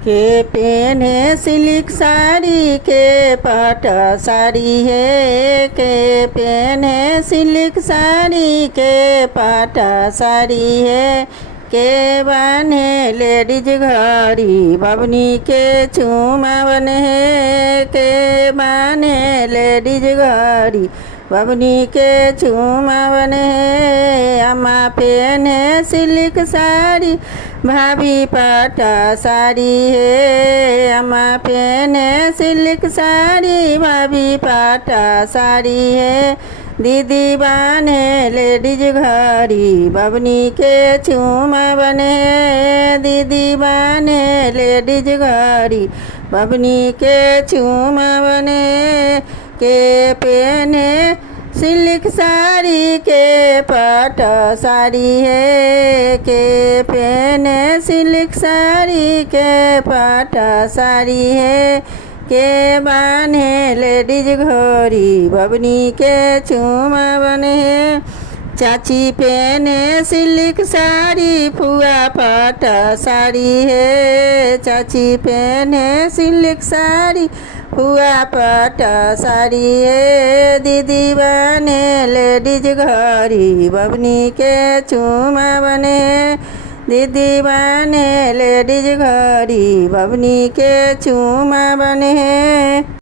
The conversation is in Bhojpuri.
के पेने सिल्क साड़ी के पाट साड़ी है, के पेने सिल्क साड़ी के पाट साड़ी है, के बने लेडीज घड़ी बबनी के चुमावन है, के बने लेडीज घड़ी बबनी के चुमावन है। अम्मा पेने सिल्क साड़ी भाभी पाटा साड़ी है, अम्मा पेने सिल्क साड़ी भाभी पाटा साड़ी है, दीदी बाने लेडीज घड़ी बबनी के चुमावन है, दीदी बाने लेडीज घड़ी बबनी के चुमावन है। के पेने सिल्क साड़ी के पाट साड़ी है, के पेने सिल्क साड़ी के पाट साड़ी है, के बाने लेडीज घड़ी बबनी के चुमावन है। चाची पेने सिल्क साड़ी फुआ पाट साड़ी है, चाची पेने सिल्क साड़ी फुआ पाट साड़ी है, दीदी बने लेडीज घड़ी बबनी के चुमावन है, दीदी बने लेडीज घड़ी बबनी के चुमावन है।